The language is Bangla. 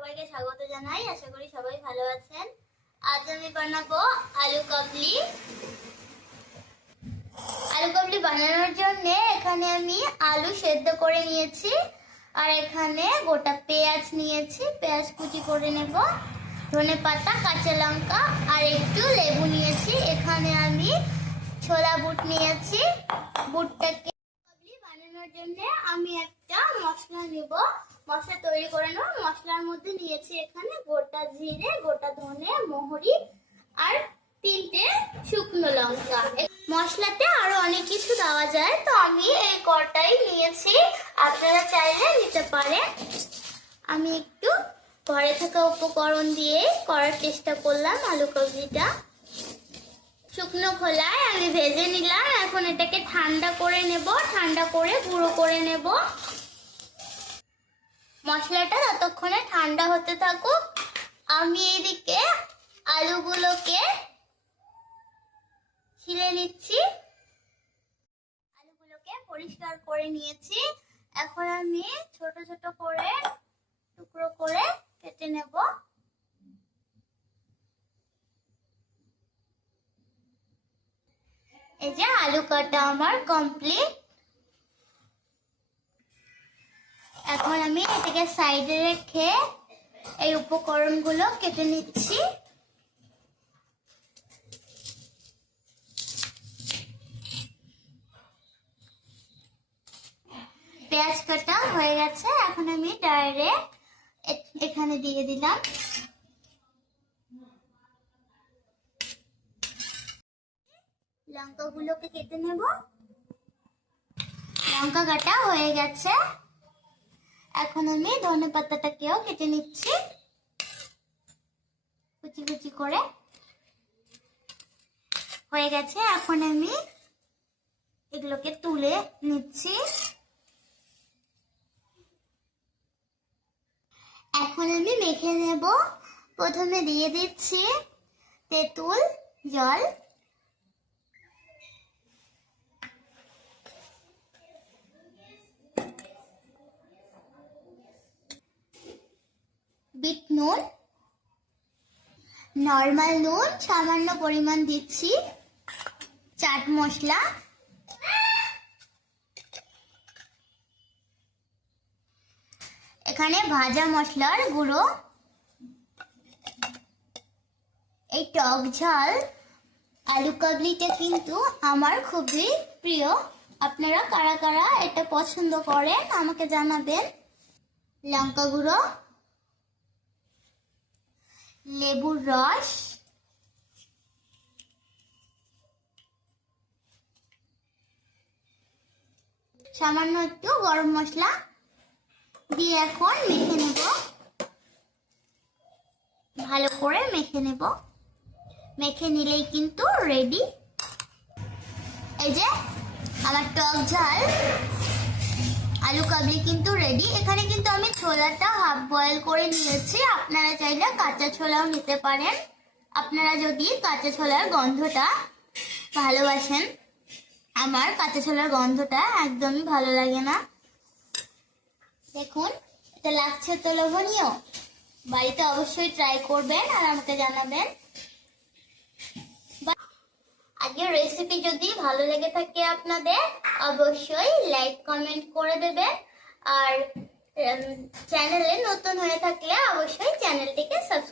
সবাইকে স্বাগত জানাই, আশা করি সবাই ভালো আছেন। আজ আমি বানাবো আলু কাবলি। আলু কাবলি বানানোর জন্য এখানে আমি আলু সেদ্ধ করে নিয়েছি, আর এখানে গোটা পেঁয়াজ নিয়েছি। পেঁয়াজ কুচি করে নেব, ধনে পাতা, কাঁচা লঙ্কা, আর একটু লেবু নিয়েছি। এখানে আমি ছোলা বুট নিয়েছি। বুটটাকে বানানোর জন্য আমি একটা মশলা নেব। মশলা তৈরি করে নেব। মশলার মধ্যে নিয়েছি এখানে গোটা জিরে, গোটা ধনে, মোহরি আর তিনটে শুকনো লঙ্কা। মশলাতে আরও অনেক কিছু দেওয়া যায়, তো আমি এই কটাই নিয়েছি। আপনারা চাইলে নিতে পারেন। আমি একটু ঘরে থাকা উপকরণ দিয়ে করার চেষ্টা করলাম আলু কাবলিটা শুকনো খোলায় আমি ভেজে নিলাম। এখন এটাকে ঠান্ডা করে নেব। ঠান্ডা করে গুঁড়ো করে নেব। মশলাটা ততক্ষণে ঠান্ডা হতে থাকুক। আমি এদিকে আলুগুলোকে ছিলে নিচ্ছি। আলুগুলোকে পরিষ্কার করে নিয়েছি। এখন আমি ছোট ছোট করে, টুকরো করে কেটে নেব। এই যে আলু কাটা আমার কমপ্লিট এখন আমি এটাকে সাইডে রেখে এই উপকরণগুলো কেটে নিচ্ছি। পেঁয়াজ কাটা হয়ে গেছে, এখন আমি ডাইরেক্ট এখানে দিয়ে দিলাম। লঙ্কাগুলোকে কেটে নেব। লঙ্কা কাটা হয়ে গেছে। এখন আমি ধনে পাতাটাকেও কেটে নিচ্ছি। কুচি কুচি করে। হয়ে গেছে, এখন আমি এগুলোকে তুলে নিচ্ছি। এখন আমি মেখে নেব। প্রথমে দিয়ে দিচ্ছি তেঁতুল, জল। বিট নুন, নর্মাল নুন, সামান্য পরিমাণ দিচ্ছি, চাট মশলা, এখানে ভাজা মশলার গুঁড়ো, এই টক ঝাল, আলু কাবলিটা কিন্তু আমার খুবই প্রিয়। আপনারা কারা কারা এটা পছন্দ করেন, আমাকে জানাবেন। লঙ্কা গুঁড়ো লেবুর রস, সামান্য একটু গরম মশলা দিয়ে এখন মেখে নেব। ভালো করে মেখে নেব। মেখে নিলেই কিন্তু রেডি এই যে আমার টক ঝাল। আলু কাবলি কিন্তু রেডি এখানে কিন্তু আমি ছোলাটা হাফ বয়েল করে নিয়েছি। আপনারা চাইলে কাঁচা ছোলাও নিতে পারেন। আপনারা যদি কাঁচা ছোলার গন্ধটা ভালোবাসেন, আমার কাঁচা ছোলার গন্ধটা একদমই ভালো লাগে না। দেখুন, এটা লাগছে তো লোভনীয়। বাড়িতে অবশ্যই ট্রাই করবেন আর আমাকে জানাবেন। আজকের রেসিপি যদি ভালো লেগে থাকে আপনাদের, অবশ্যই লাইক কমেন্ট করে দেবেন। আর চ্যানেলে নতুন হয়ে থাকলে অবশ্যই চ্যানেলটিকে সাবস্ক্রাইব